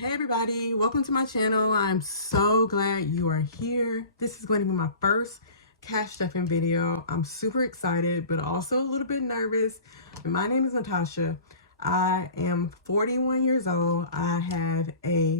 Hey everybody, welcome to my channel. I'm so glad you are here. This is going to be my first cash stuffing video. I'm super excited, but also a little bit nervous. My name is Natasha. I am 41 years old. I have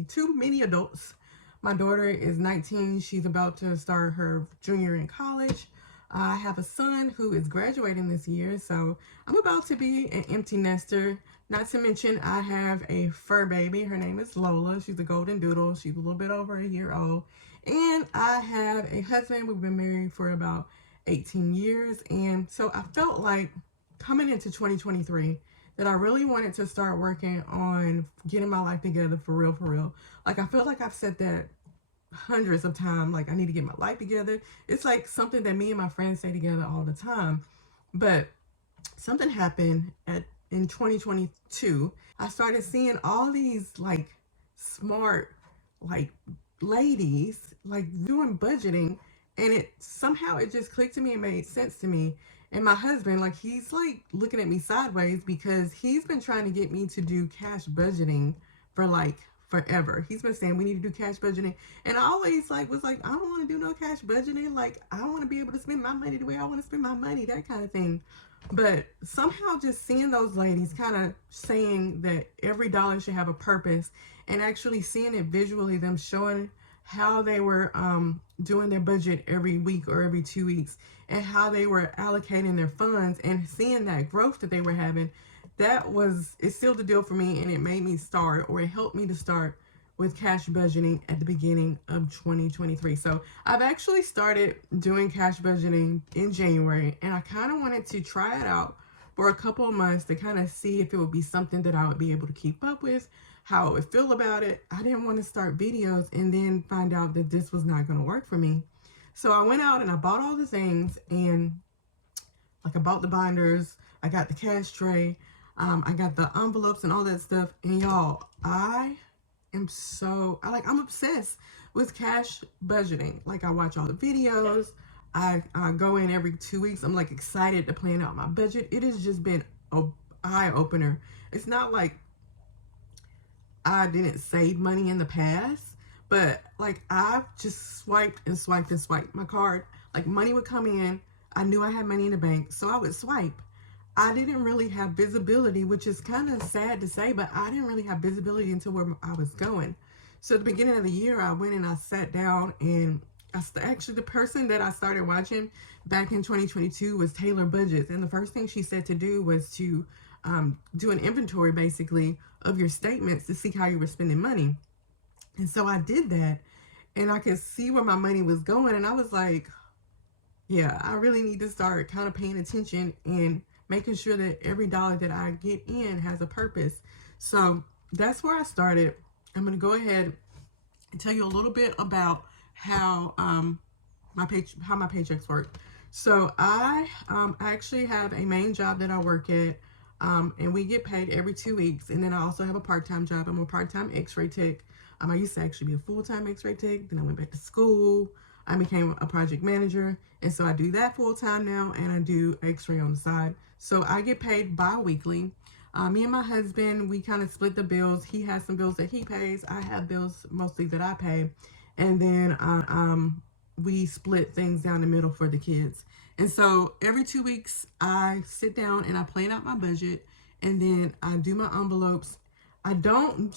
two mini adults. My daughter is 19. She's about to start her junior in college. I have a son who is graduating this year, so I'm about to be an empty nester. Not to mention, I have a fur baby. Her name is Lola. She's a golden doodle. She's a little bit over a year old. And I have a husband. We've been married for about 18 years. And so I felt like coming into 2023 that I really wanted to start working on getting my life together for real, for real. Like, I feel like I've said that hundreds of times, like I need to get my life together. It's like something that me and my friends say together all the time. But something happened in 2022. I started seeing all these like smart like ladies like doing budgeting, and it just clicked to me and made sense to me. And my husband, like, he's like looking at me sideways because he's been trying to get me to do cash budgeting for like forever. He's been saying we need to do cash budgeting, and I always like was like, I don't want to do no cash budgeting. Like, I want to be able to spend my money the way I want to spend my money, that kind of thing. But somehow just seeing those ladies kind of saying that every dollar should have a purpose, and actually seeing it visually, them showing how they were doing their budget every week or every 2 weeks, and how they were allocating their funds, and seeing that growth that they were having, it sealed the deal for me, and it made me start, or it helped me to start with cash budgeting at the beginning of 2023. So I've actually started doing cash budgeting in January, and I kind of wanted to try it out for a couple of months to kind of see if it would be something that I would be able to keep up with, how I would feel about it. I didn't want to start videos and then find out that this was not going to work for me. So I went out and I bought all the things, and like I bought the binders, I got the cash tray, I got the envelopes and all that stuff. And y'all, I'm obsessed with cash budgeting. Like, I watch all the videos. I go in every 2 weeks. I'm like excited to plan out my budget. It has just been an eye opener. It's not like I didn't save money in the past, but like I've just swiped and swiped and swiped my card. Like, money would come in. I knew I had money in the bank, so I would swipe. I didn't really have visibility, which is kind of sad to say, but I didn't really have visibility into where I was going. So at the beginning of the year, I went and I sat down, and actually the person that I started watching back in 2022 was Taylor Budgets. And the first thing she said to do was to do an inventory basically of your statements to see how you were spending money. And so I did that, and I could see where my money was going. And I was like, yeah, I really need to start kind of paying attention and making sure that every dollar that I get in has a purpose. So that's where I started. I'm going to go ahead and tell you a little bit about how my paychecks work. So I actually have a main job that I work at, and we get paid every 2 weeks. And then I also have a part-time job. I'm a part-time x-ray tech. I used to actually be a full-time x-ray tech. Then I went back to school. I became a project manager, and so I do that full-time now, and I do x-ray on the side. So I get paid bi-weekly. Me and my husband, we kind of split the bills. He has some bills that he pays. I have bills mostly that I pay. And then we split things down the middle for the kids. And so every 2 weeks, I sit down and I plan out my budget, and then I do my envelopes. I don't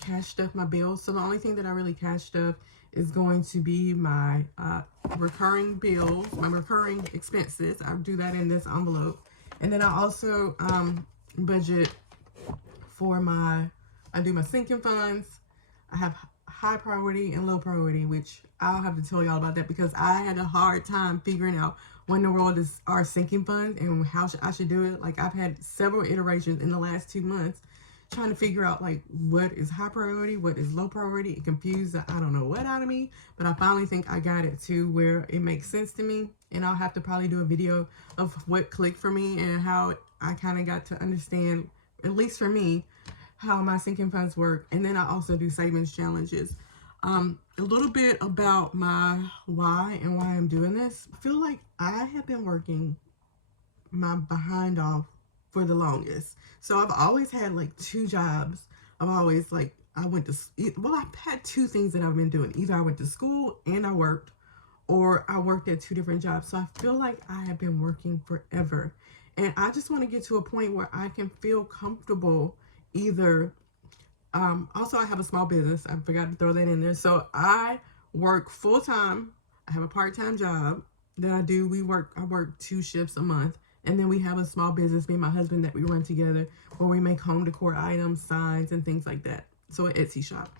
cash stuff my bills. So the only thing that I really cash stuff is going to be my recurring bills, my recurring expenses. I do that in this envelope. And then I also budget for I do my sinking funds. I have high priority and low priority, which I'll have to tell y'all about that, because I had a hard time figuring out what in the world are sinking funds and how I should do it. Like, I've had several iterations in the last 2 months trying to figure out like what is high priority, what is low priority. It confused I don't know what out of me, but I finally think I got it to where it makes sense to me. And I'll have to probably do a video of what clicked for me and how I kind of got to understand, at least for me, how my sinking funds work. And then I also do savings challenges. A little bit about my why and why I'm doing this. I feel like I have been working my behind off for the longest. So I've always had like 2 jobs. I've always I went to, well, I've had two things that I've been doing. Either I went to school and I worked, or I worked at two different jobs. So I feel like I have been working forever. And I just want to get to a point where I can feel comfortable either. Also, I have a small business. I forgot to throw that in there. So I work full time. I have a part-time job that I do. I work 2 shifts a month. And then we have a small business, me and my husband, that we run together, where we make home decor items, signs, and things like that. So an Etsy shop.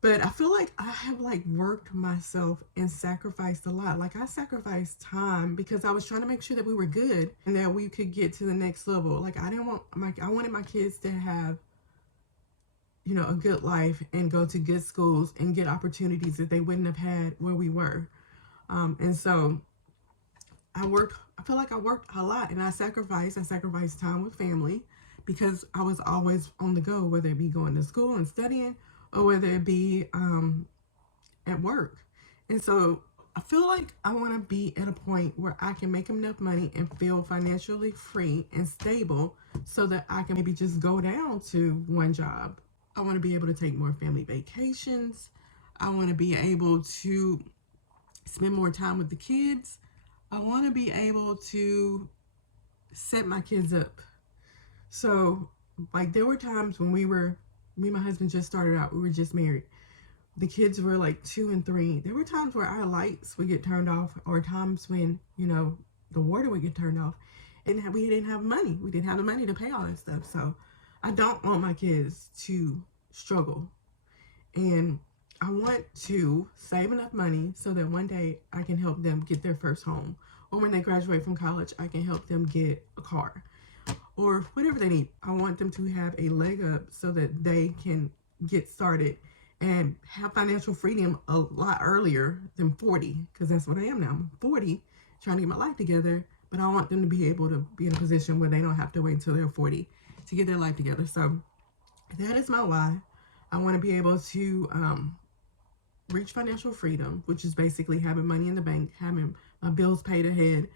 But I feel like I have worked myself and sacrificed a lot. I sacrificed time because I was trying to make sure that we were good and that we could get to the next level. I wanted my kids to have, a good life and go to good schools and get opportunities that they wouldn't have had where we were. And so I feel like I worked a lot, and I sacrificed time with family because I was always on the go, whether it be going to school and studying or whether it be at work. And so I feel like I want to be at a point where I can make enough money and feel financially free and stable so that I can maybe just go down to one job. I want to be able to take more family vacations. I want to be able to spend more time with the kids. I want to be able to set my kids up. So, there were times when me and my husband just started out, we were just married. The kids were 2 and 3. There were times where our lights would get turned off, or times when, the water would get turned off. And we didn't have money. We didn't have the money to pay all that stuff. So I don't want my kids to struggle. And I want to save enough money so that one day I can help them get their first home. Or when they graduate from college, I can help them get a car. Or whatever they need. I want them to have a leg up so that they can get started and have financial freedom a lot earlier than 40. Because that's what I am now. I'm 40, trying to get my life together. But I want them to be able to be in a position where they don't have to wait until they're 40 to get their life together. So that is my why. I want to be able to reach financial freedom, which is basically having money in the bank, having my bills paid ahead,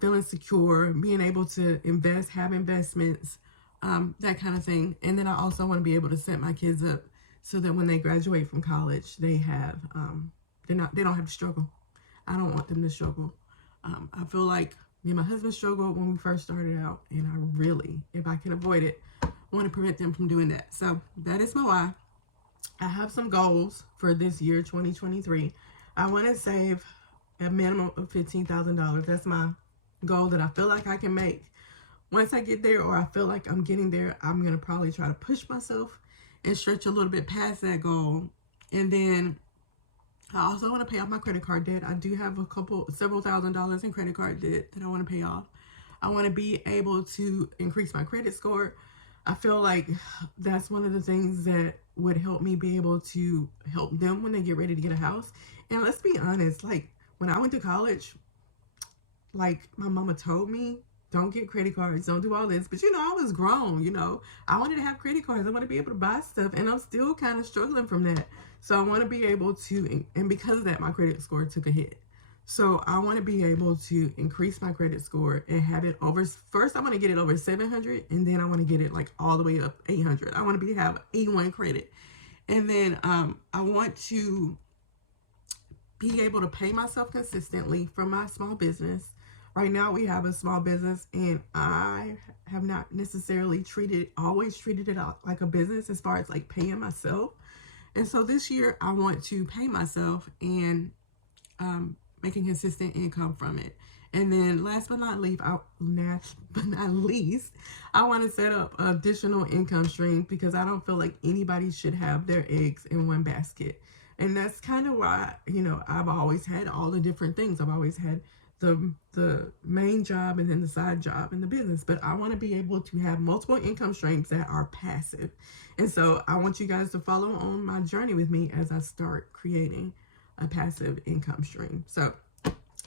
feeling secure, being able to invest, have investments, that kind of thing. And then I also want to be able to set my kids up so that when they graduate from college, they have, they don't have to struggle. I don't want them to struggle. I feel like me and my husband struggled when we first started out, and I really, if I can avoid it, want to prevent them from doing that. So that is my why. I have some goals for this year, 2023. I want to save a minimum of $15,000. That's my goal that I feel like I can make. Once I get there, or I feel like I'm getting there, I'm going to probably try to push myself and stretch a little bit past that goal. And then I also want to pay off my credit card debt. I do have several $1,000s in credit card debt that I want to pay off. I want to be able to increase my credit score. I feel like that's one of the things that would help me be able to help them when they get ready to get a house. And let's be honest, when I went to college, my mama told me, don't get credit cards, don't do all this. But I was grown, I wanted to have credit cards. I want to be able to buy stuff, and I'm still kind of struggling from that. So I want to be able to, and because of that, my credit score took a hit. So I want to be able to increase my credit score and have it over, first I want to get it over 700, and then I want to get it all the way up 800. I want to have A1 credit. And then I want to be able to pay myself consistently from my small business. Right now we have a small business, and I have not necessarily always treated it out like a business as far as paying myself. And so this year I want to pay myself and making consistent income from it. And then last but not least, I want to set up additional income streams because I don't feel like anybody should have their eggs in one basket. And that's kind of why, I've always had all the different things. I've always had the main job and then the side job and the business. But I want to be able to have multiple income streams that are passive. And so I want you guys to follow on my journey with me as I start creating a passive income stream. So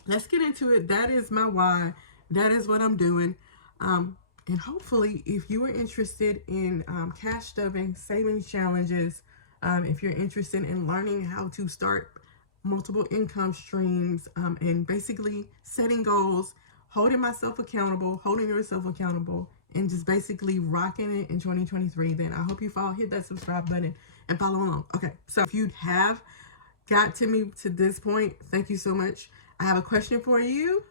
let's get into it. That is my why. That is what I'm doing. And hopefully, if you are interested in cash stuffing, savings challenges, if you're interested in learning how to start multiple income streams, and basically setting goals, holding myself accountable, holding yourself accountable, and just basically rocking it in 2023, then I hope you hit that subscribe button and follow along. Okay, so if you have got to me to this point, thank you so much. I have a question for you.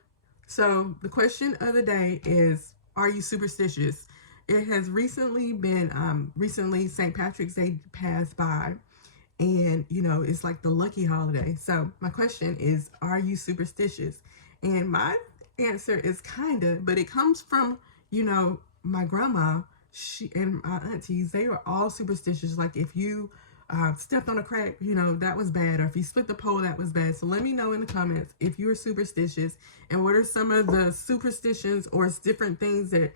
So the question of the day is, are you superstitious? It has recently been, St. Patrick's Day passed by, and it's like the lucky holiday. So my question is, are you superstitious? And my answer is kinda, but it comes from, my grandma, she and my aunties, they were all superstitious. Like if you stepped on a crack, that was bad. Or if you split the pole, that was bad. So let me know in the comments if you are superstitious, and what are some of the superstitions or different things that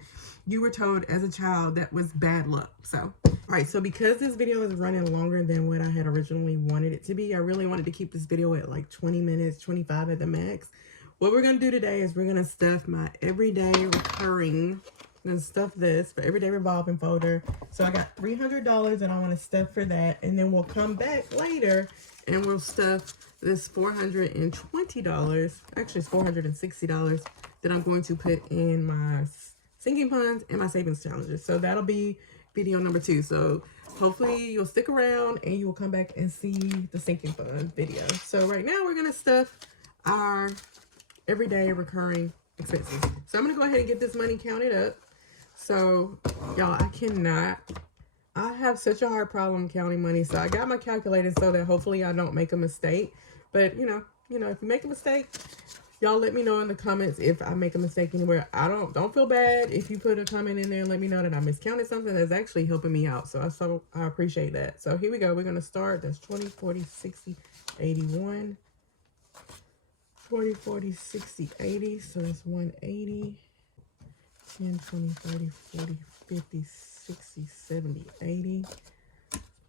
you were told as a child that was bad luck. So, all right. So because this video is running longer than what I had originally wanted it to be, I really wanted to keep this video at like 20 minutes, 25 at the max. What we're going to do today is we're going to stuff my everyday recurring. I'm going to stuff this for everyday revolving folder. So I got $300 and I want to stuff for that. And then we'll come back later and we'll stuff this $420. Actually, it's $460 that I'm going to put in my sinking funds and my savings challenges. So that'll be video number 2. So hopefully you'll stick around and you will come back and see the sinking fund video. So right now we're going to stuff our everyday recurring expenses. So I'm going to go ahead and get this money counted up. So y'all, I have such a hard problem counting money. So I got my calculator so that hopefully I don't make a mistake. But if you make a mistake, y'all let me know in the comments if I make a mistake anywhere. Don't feel bad if you put a comment in there and let me know that I miscounted something. That's actually helping me out. So I appreciate that. So here we go. We're going to start. That's 20, 40, 60, 81. 40, 40, 60, 80. So that's 180. 10, 20, 30, 40, 50, 60, 70, 80.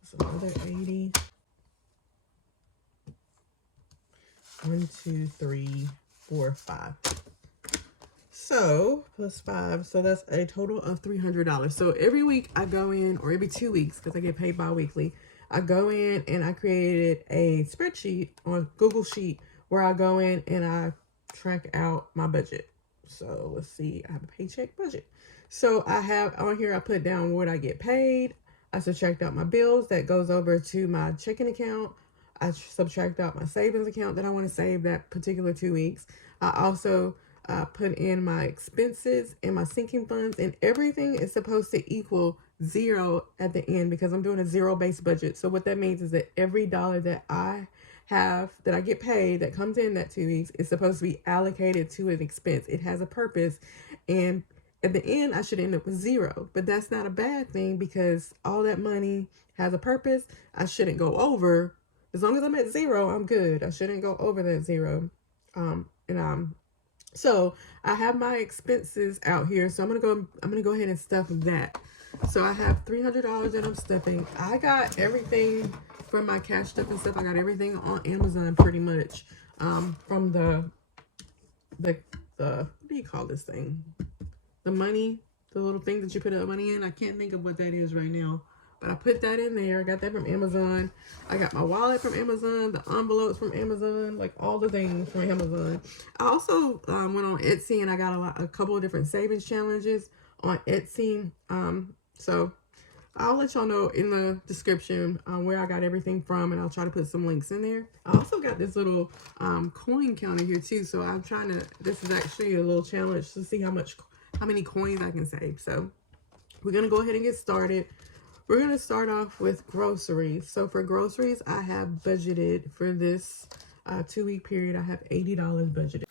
So another 80. 1, 2, 3, 4, 5. So plus 5, so that's a total of $300. So every week I go in, or every 2 weeks, because I get paid bi-weekly, I go in and I created a spreadsheet on Google Sheet where I go in and I track out my budget. So let's see, I have a paycheck budget. So I have on here, I put down what I get paid. I subtract out my bills. That goes over to my checking account. I subtract out my savings account that I want to save that particular 2 weeks. I also put in my expenses and my sinking funds, and everything is supposed to equal 0 at the end because I'm doing a zero-based budget. So what that means is that every dollar that I have, that I get paid, that comes in that 2 weeks, is supposed to be allocated to an expense. It has a purpose, and at the end, I should end up with 0. But that's not a bad thing because all that money has a purpose. I shouldn't go over. As long as I'm at 0, I'm good. I shouldn't go over that 0. So I have my expenses out here. So I'm gonna go ahead and stuff that. So I have $300 that I'm stuffing. I got everything from my cash stuff and stuff. I got everything on Amazon pretty much. From the what do you call this thing? The money, the little thing that you put the money in. I can't think of what that is right now. But I put that in there. I got that from Amazon. I got my wallet from Amazon, the envelopes from Amazon, like all the things from Amazon. I also went on Etsy and I got a couple of different savings challenges on Etsy. So I'll let y'all know in the description where I got everything from, and I'll try to put some links in there. I also got this little coin counter here too. So I'm trying to, this is actually a little challenge to see how many coins I can save. So we're going to go ahead and get started. We're going to start off with groceries. So for groceries, I have budgeted for this 2-week period. I have $80 budgeted.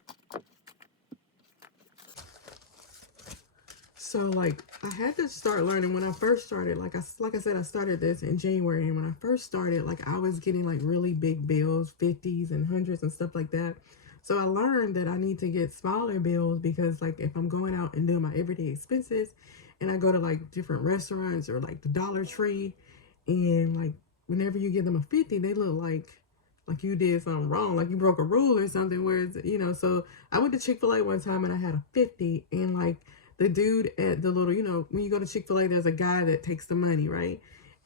So like I had to start learning when I first started. Like I said, I started this in January, and when I first started, like I was getting like really big bills, 50s and 100s and stuff like that. So I learned that I need to get smaller bills because like if I'm going out and doing my everyday expenses, and I go to like different restaurants or like the Dollar Tree, and like whenever you give them a 50, they look like you did something wrong, like you broke a rule or something. Whereas, so I went to Chick-fil-A one time and I had a 50, and like the dude at the little, when you go to Chick-fil-A, there's a guy that takes the money, right?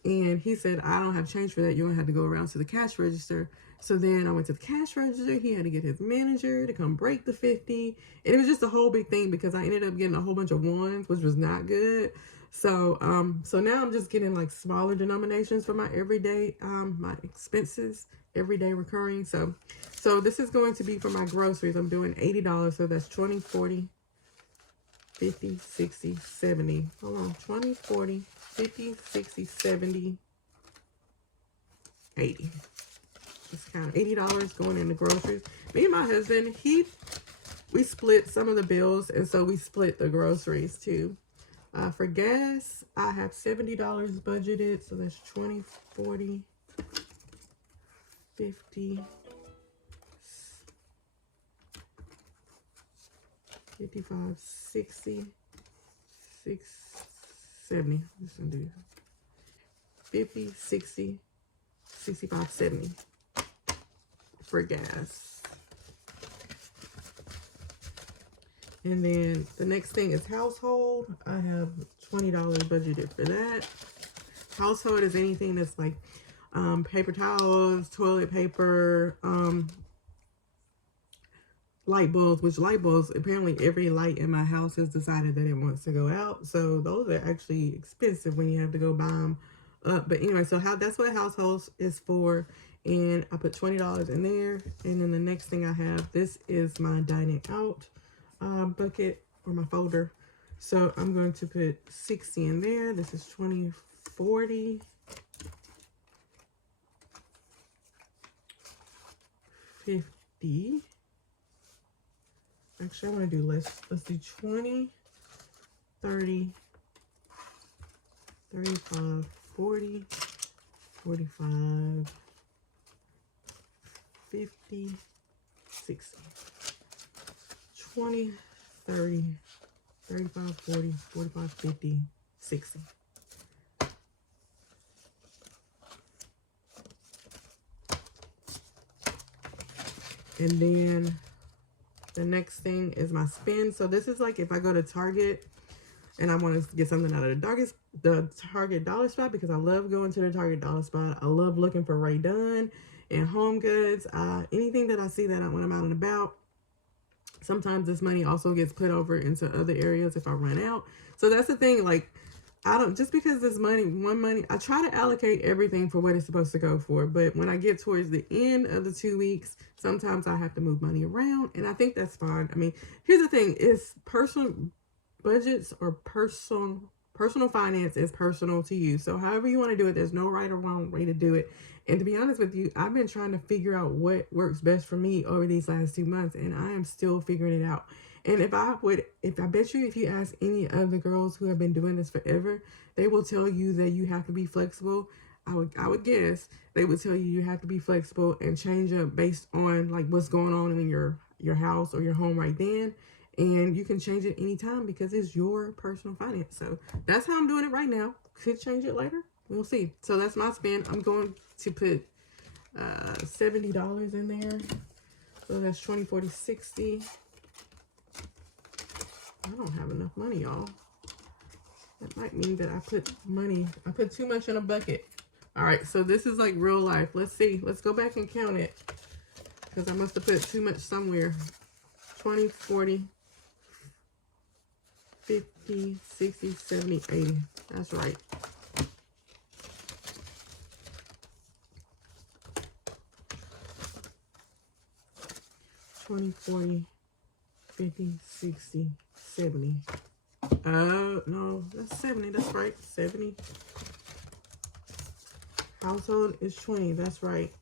And he said, I don't have change for that. You're gonna have to go around to the cash register So then I went to the cash register. He had to get his manager to come break the 50. And it was just a whole big thing because I ended up getting a whole bunch of ones, which was not good. So so now I'm just getting like smaller denominations for my everyday my expenses, everyday recurring. So this is going to be for my groceries. I'm doing $80. So that's 20, 40, 50, 60, 70. Hold on. 20, 40, 50, 60, 70, 80. Just kind of $80 going into groceries. Me and my husband, we split some of the bills, and so we split the groceries too. For gas, I have $70 budgeted, so that's 20, 40, 50, 55, 60, 70. I'm just gonna do 50, 60, 65, 70 for gas. And then the next thing is household. I have $20 budgeted for that. Household is anything that's like paper towels, toilet paper, light bulbs, which light bulbs, apparently every light in my house has decided that it wants to go out. So those are actually expensive when you have to go buy them up. But anyway, so that's what household is for. And I put $20 in there. And then the next thing I have, this is my dining out bucket or my folder. So I'm going to put 60 in there. This is 20, 40, 50. Actually, I want to do less. Let's do 20, 30, 35, 40, 45, 50, 60. 20, 30, 35, 40, 45, 50, 60. And then the next thing is my spend. So this is like if I go to Target and I want to get something out of the Target dollar spot, because I love going to the Target dollar spot. I love looking for Ray Dunn and Home Goods. Anything that I see that when I'm out and about. Sometimes this money also gets put over into other areas if I run out. So that's the thing, like, just because this money, I try to allocate everything for what it's supposed to go for. But when I get towards the end of the 2 weeks, sometimes I have to move money around. And I think that's fine. I mean, here's the thing, is personal budgets or personal finance is personal to you. So however you want to do it, there's no right or wrong way to do it. And to be honest with you, I've been trying to figure out what works best for me over these last 2 months, and I am still figuring it out. And if I bet you if you ask any of the girls who have been doing this forever, they will tell you that you have to be flexible. I would guess they would tell you have to be flexible and change up based on like what's going on in your house or your home right then. And you can change it anytime because it's your personal finance. So that's how I'm doing it right now. Could change it later. We'll see. So that's my spend. I'm going to put $70 in there. So that's 20, 40, 60. I don't have enough money, y'all. That might mean that I put too much in a bucket. All right, so this is like real life. Let's see. Let's go back and count it because I must have put too much somewhere. 20, 40, 50, 60, 70, 80. That's right. $20, 40, 50, 60, 70. No, that's 70. That's right. 70. Household is 20. That's right.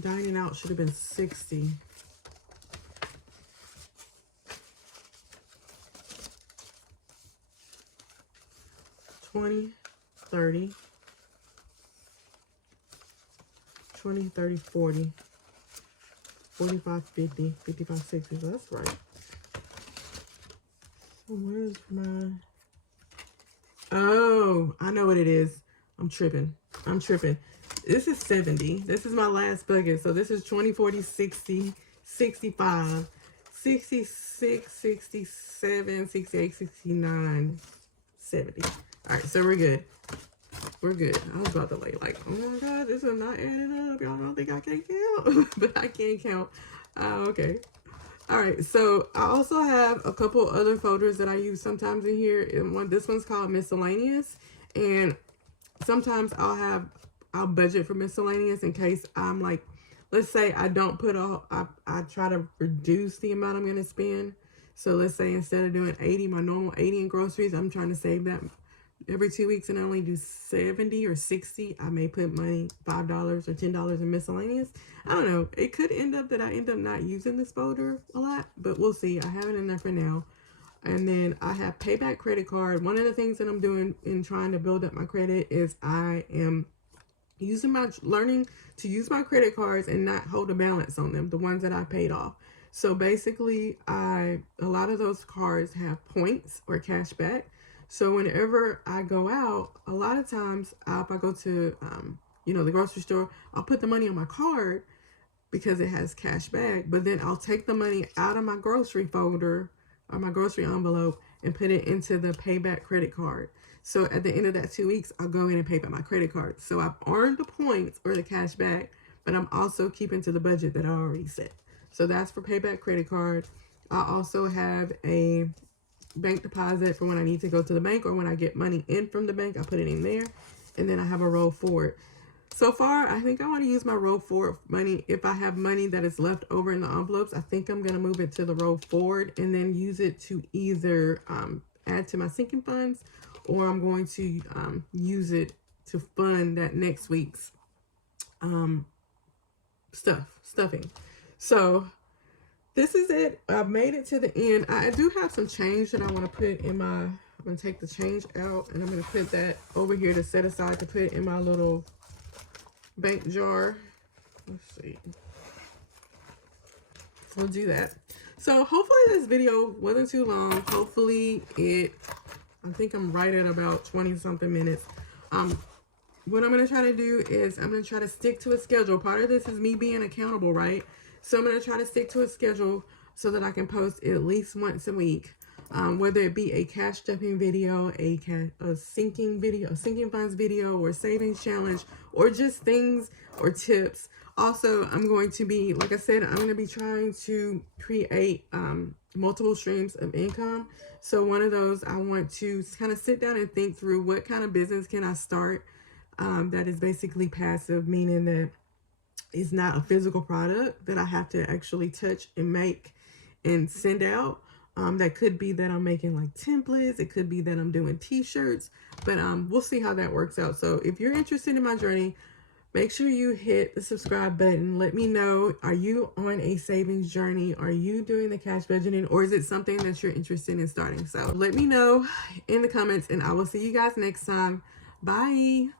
Dining out should have been 60. $20, 30, 20, 30, 40, 45, 50, 55, 60. So that's right. So where's my... Oh, I know what it is. I'm tripping. This is 70. This is my last bucket. So this is 20, 40, 60, 65, 66, 67, 68, 69, 70. All right, so we're good. We're good. I was about to like, oh my God, this is not adding up. Y'all don't think I can count, but I can count. Okay. All right, so I also have a couple other folders that I use sometimes in here. And this one's called miscellaneous, and sometimes I'll budget for miscellaneous in case I'm like, let's say I don't put I try to reduce the amount I'm gonna spend. So let's say instead of doing 80, my normal 80 in groceries, I'm trying to save that every 2 weeks and I only do 70 or 60. I may put money, $5 or $10 in miscellaneous. I don't know. It could end up that I end up not using this folder a lot, but we'll see. I have it in there for now. And then I have payback credit card. One of the things that I'm doing in trying to build up my credit is I am learning to use my credit cards and not hold a balance on them, the ones that I paid off. So basically, a lot of those cards have points or cash back. So whenever I go out, a lot of times if I go to, the grocery store, I'll put the money on my card because it has cash back, but then I'll take the money out of my grocery folder or my grocery envelope and put it into the payback credit card. So at the end of that 2 weeks, I'll go in and pay back my credit card. So I've earned the points or the cash back, but I'm also keeping to the budget that I already set. So that's for payback credit card. I also have a bank deposit for when I need to go to the bank, or when I get money in from the bank, I put it in there. And then I have a roll forward. So far, I think I want to use my roll forward money. If I have money that is left over in the envelopes, I think I'm going to move it to the roll forward and then use it to either add to my sinking funds, or I'm going to use it to fund that next week's stuffing. So this is it. I've made it to the end. I do have some change that I want to put in my, I'm going to take the change out and I'm going to put that over here to set aside to put in my little bank jar. Let's see. We'll do that. So hopefully this video wasn't too long. Hopefully I think I'm right at about 20 something minutes. What I'm going to try to do is I'm going to try to stick to a schedule. Part of this is me being accountable, right? So I'm going to try to stick to a schedule so that I can post at least once a week. Whether it be a cash stuffing video, a sinking video, a sinking funds video, or savings challenge, or just things or tips. Also, I'm going to be, like I said, I'm going to be trying to create multiple streams of income. So one of those, I want to kind of sit down and think through what kind of business can I start that is basically passive, meaning that it's not a physical product that I have to actually touch and make and send out. That could be that I'm making like templates. It could be that I'm doing t-shirts, but we'll see how that works out. So if you're interested in my journey, make sure you hit the subscribe button. Let me know, are you on a savings journey? Are you doing the cash budgeting, or is it something that you're interested in starting? So let me know in the comments and I will see you guys next time. Bye.